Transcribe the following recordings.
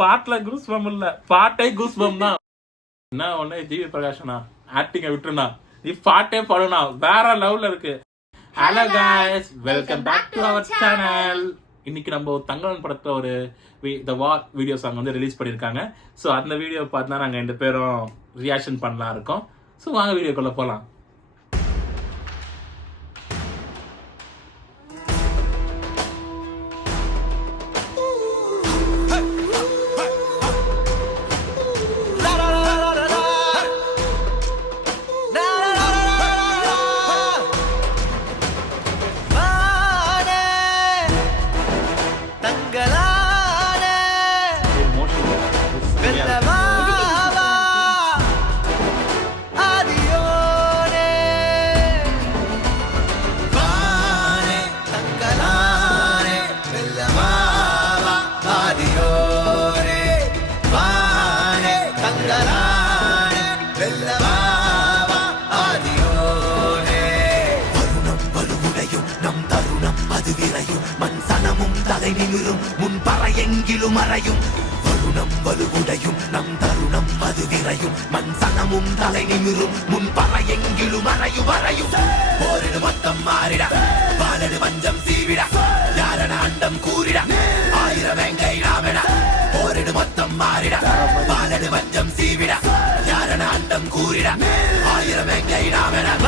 பாட்டுல கூஸ்பம் இல்ல, பாட்டே கூஸ்பம் தான். என்ன ஒண்ணு ஜிவி பிரகாஷனா ஆக்டிங்க விட்டுருனா, நீ பாட்டே பாடுனா வேற லெவல்ல இருக்கு. Hello guys, welcome back to our channel. இன்னைக்கு நம்ம தங்கலன் படத்துல ஒரு தி வார் வீடியோ சாங் வந்து ரிலீஸ் பண்ணிருக்காங்க. சோ அந்த வீடியோ பார்த்தா நாங்க ரெண்டு பேரும் ரியாக்ஷன் பண்ணலாம் இருக்கோம். சோ வாங்க வீடியோக்குள்ள போலாம். முன் பறையெங்கிலும் அறையும் வருணம் வலுவுடையும் நம் தருணம் அது விரையும் மண் சனமும் தலை நிமிரும் முன் பறையெங்கிலும் அறையும் அறையும் போரிடு மொத்தம் மாறிட பாலடு வஞ்சம் சீவிட யாரன அண்டம் கூறிட ஆயிரம் வெங்கை நாமென போரிடு மொத்தம் மாறிட பாலடு வஞ்சம் சீவிட யாரன அண்டம் கூறிட ஆயிரம் வெங்கை நாமென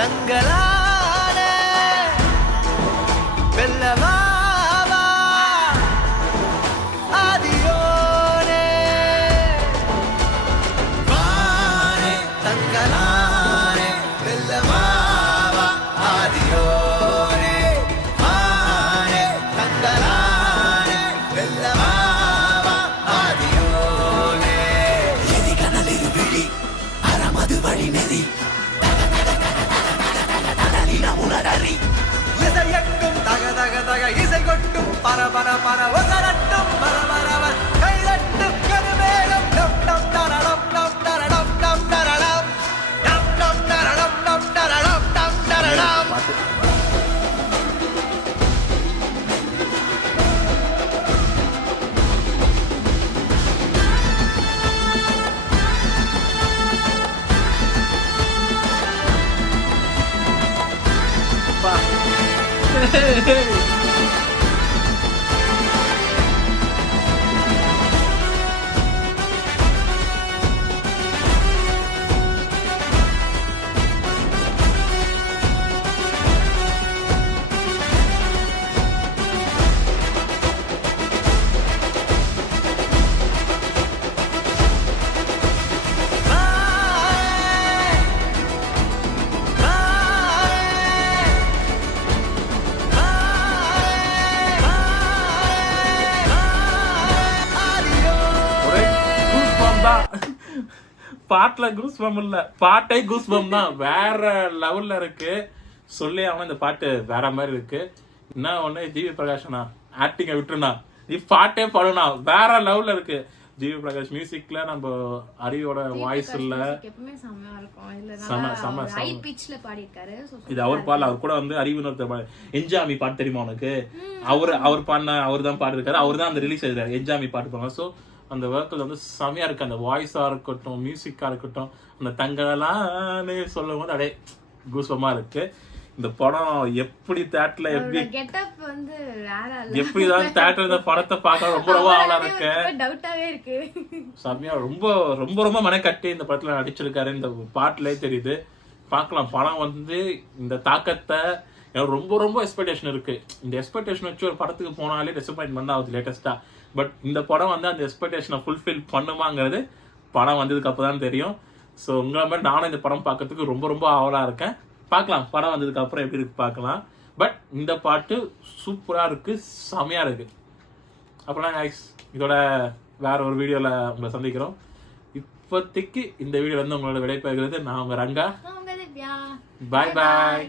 தங்களா இசை கொட்டும் பரபர பர ஒசரட்டும் பரபரவர் கைதட்டும் கருமேகம் டம் டம் தரடம் டம் தரடம் டம் தரடம் டம் டம் தரடம் டம் தரடம் டம் தரடம் பாட்டுல கூஸ்பம் இல்ல, பாட்டே கூஸ்பம் தான். வேற லெவல்ல இருக்கு. சொல்லி அவன் இந்த பாட்டு வேற மாதிரி இருக்கு. என்ன ஒண்ணு ஜிவி பிரகாஷனா ஆக்டிங்க விட்டுருனா, நீ பாட்டே பாடுனா வேற லெவல்ல இருக்கு. ஜிவி பிரகாஷ் மியூசிக்ல நம்ம அறிவோட வாய்ஸ் இல்ல, இது அவர் பாடல. அவர் கூட வந்து அறிவுணர்த்த என்ஜாமி பாட்டு தெரியுமா உனக்கு? அவர் பாடின அவர் தான் பாடி இருக்காரு. அவர் தான் அந்த ரிலீஸ் எழுதாரு என்ஜாமி பாட்டு பாருங்க. ஸோ அந்த ஒர்க்கில் வந்து செமையா இருக்கு. அந்த வாய்ஸா இருக்கட்டும், மியூசிக்கா இருக்கட்டும், அந்த தங்கலான்னு சொல்லும் போது அப்படியே கூஸ்பமா இருக்கு. இந்த படம் எப்படி தேட்டர்ல எப்படிதான் தேட்டர் இந்த படத்தை பார்க்க ரொம்ப ரொம்ப ஆவலா இருக்கு. செமையா ரொம்ப ரொம்ப ரொம்ப மனக்கட்டி இந்த படத்துல நடிச்சிருக்காரு. இந்த பாட்டுலயே தெரியுது. பார்க்கலாம். படம் வந்து இந்த தாக்கத்தை ரொம்ப ரொம்ப எக்ஸ்பெக்டேஷன் இருக்கு. இந்த எக்ஸ்பெக்டேஷன் வச்சு ஒரு படத்துக்கு போனாலே டிசப்பாயின்மெண்ட் தான் ஆகுது லேட்டஸ்டா. பட் இந்த படம் வந்து அந்த எக்ஸ்பெக்டேஷனை ஃபுல்ஃபில் பண்ணுமாங்கிறது படம் வந்ததுக்கு அப்போ தான் தெரியும். ஸோ உங்களை மாதிரி நானும் இந்த படம் பார்க்கறதுக்கு ரொம்ப ரொம்ப ஆவலாக இருக்கேன். பார்க்கலாம் படம் வந்ததுக்கு அப்புறம் எப்படி இருக்கு பார்க்கலாம். பட் இந்த பாட்டு சூப்பராக இருக்கு, செமையாக இருக்கு. அப்போலாம் கைஸ், இதோட வேற ஒரு வீடியோவில் உங்களை சந்திக்கிறோம். இப்போதைக்கு இந்த வீடியோ வந்து உங்களோட விடைபெறுகிறது நான் உங்க ரங்கா. பாய் பாய்.